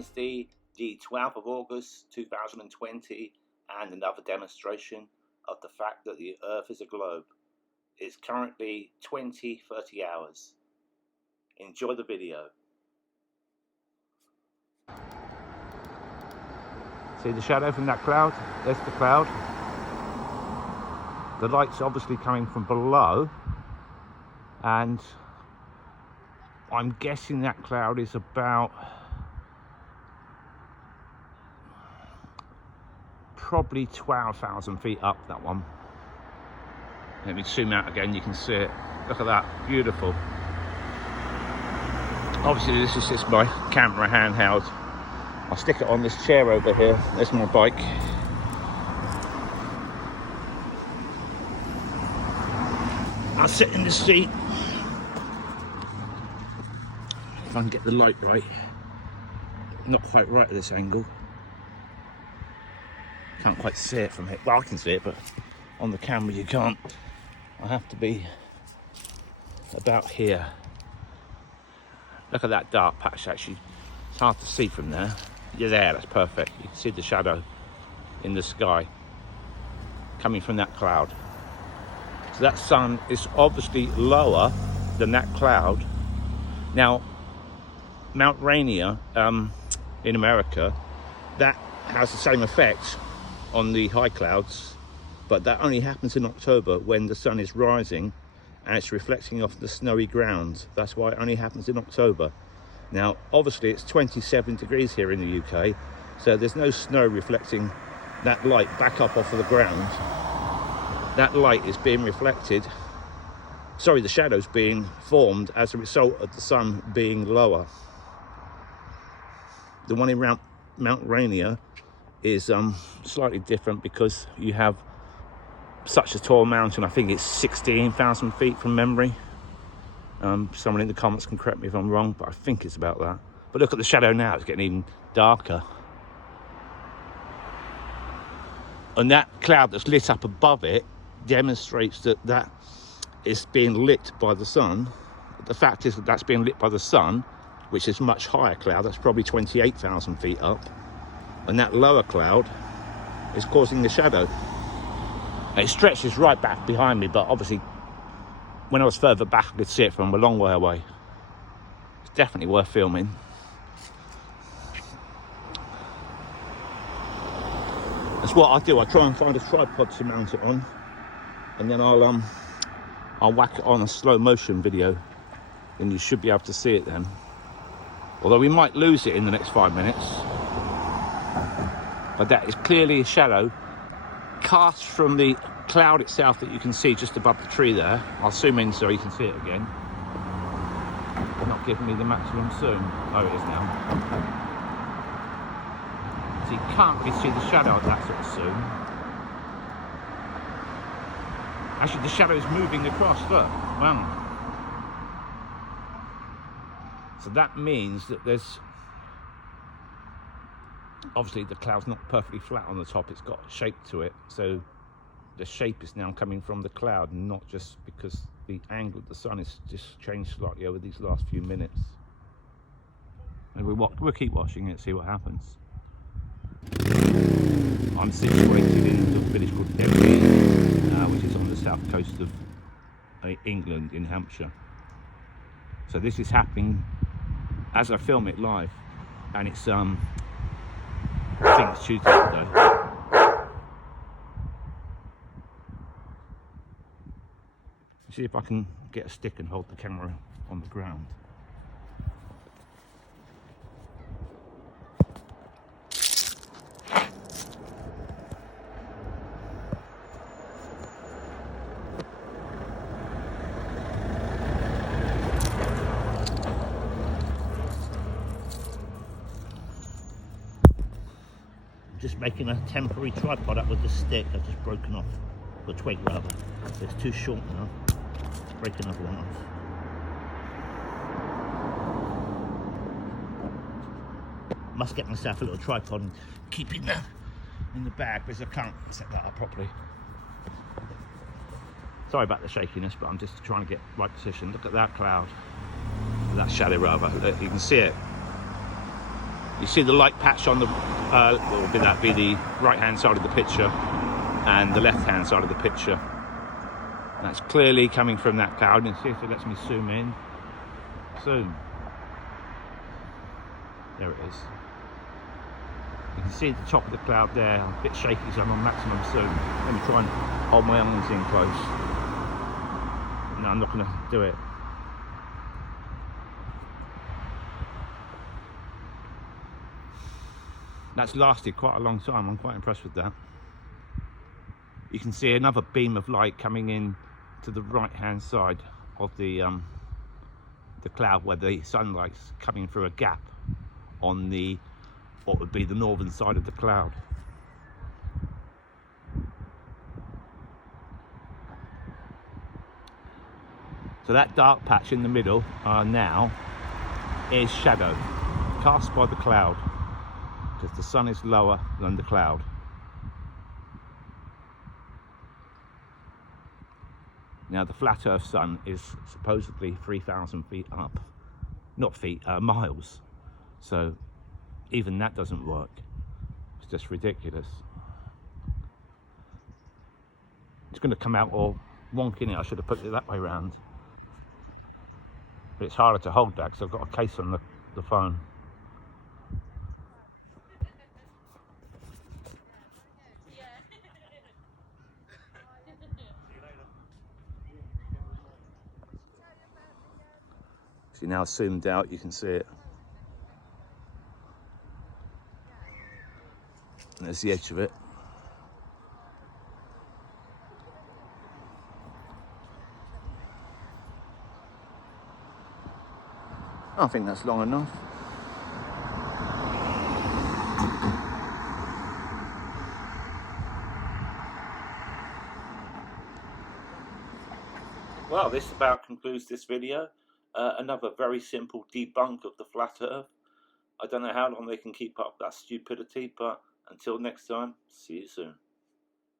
Wednesday, the 12th of August 2020, and another demonstration of the fact that the Earth is a globe. It's currently 20:30 hours. Enjoy the video. See the shadow from that cloud? There's the cloud. The light's obviously coming from below, and I'm guessing that cloud is about probably 12,000 feet up, that one. Let me zoom out again, you can see it. Look at that, beautiful. Obviously this is just my camera handheld. I'll stick it on this chair over here. There's my bike. I'll sit in the seat. If I can get the light right. Not quite right at this angle. Can't quite see it from here. Well, I can see it, but on the camera you can't. I have to be about here. Look at that dark patch, actually. It's hard to see from there. Yeah, there, that's perfect. You can see the shadow in the sky coming from that cloud. So that sun is obviously lower than that cloud. Now, Mount Rainier in America, that has the same effect on the high clouds, but that only happens in October when the sun is rising and it's reflecting off the snowy ground. That's why it only happens in October. Now, obviously it's 27 degrees here in the UK, so there's no snow reflecting that light back up off of the ground. That light is being reflected, sorry, the shadow's being formed as a result of the sun being lower. The one in Mount Rainier is slightly different because you have such a tall mountain. I think it's 16,000 feet from memory. Someone in the comments can correct me if I'm wrong, but I think it's about that. But look at the shadow now, it's getting even darker. And that cloud that's lit up above it demonstrates that that is being lit by the sun. The fact is that that's being lit by the sun, which is a much higher cloud, that's probably 28,000 feet up. And that lower cloud is causing the shadow. And it stretches right back behind me, but obviously when I was further back I could see it from a long way away. It's definitely worth filming. That's what I do. I try and find a tripod to mount it on, and then I'll whack it on a slow motion video, and you should be able to see it then. Although we might lose it in the next 5 minutes. But that is clearly a shadow cast from the cloud itself that you can see just above the tree there. I'll zoom in so you can see it again. Not giving me the maximum zoom. Oh, it is now. So you can't really see the shadow at that sort of zoom. Actually, the shadow is moving across, look. Wow. So that means that there's, obviously the cloud's not perfectly flat on the top, it's got shape to it. So the shape is now coming from the cloud, not just because the angle of the sun has just changed slightly over these last few minutes. And we'll keep watching it, see what happens. I'm situated in a village called Debunks, which is on the south coast of England in Hampshire. So this is happening as I film it live, and it's I think it's Tuesday today. See if I can get a stick and hold the camera on the ground. Just making a temporary tripod up with the stick I've just broken off, the twig rather. So it's too short now. Break another one off. Must get myself a little tripod and keep it in the bag because I can't set that up properly. Sorry about the shakiness, but I'm just trying to get right position. Look at that cloud, that shadow rather. Look, you can see it. You see the light patch on the, what would that be, the right-hand side of the picture and the left-hand side of the picture. That's clearly coming from that cloud. And see if it lets me zoom in. Zoom. There it is. You can see the top of the cloud there. I'm a bit shaky because I'm on maximum zoom. Let me try and hold my arms in close. No, I'm not going to do it. That's lasted quite a long time. I'm quite impressed with that. You can see another beam of light coming in to the right hand side of the cloud, where the sunlight's coming through a gap on the what would be the northern side of the cloud. So that dark patch in the middle now is shadow cast by the cloud, because the sun is lower than the cloud. Now the flat Earth sun is supposedly 3,000 feet up, not feet, miles. So even that doesn't work. It's just ridiculous. It's going to come out all wonky in it. I should have put it that way round. But it's harder to hold that because I've got a case on the phone. See, now zoomed out, you can see it. And there's the edge of it. I think that's long enough. Well, this about concludes this video. Another very simple debunk of the flat Earth. I don't know how long they can keep up that stupidity, but until next time, see you soon.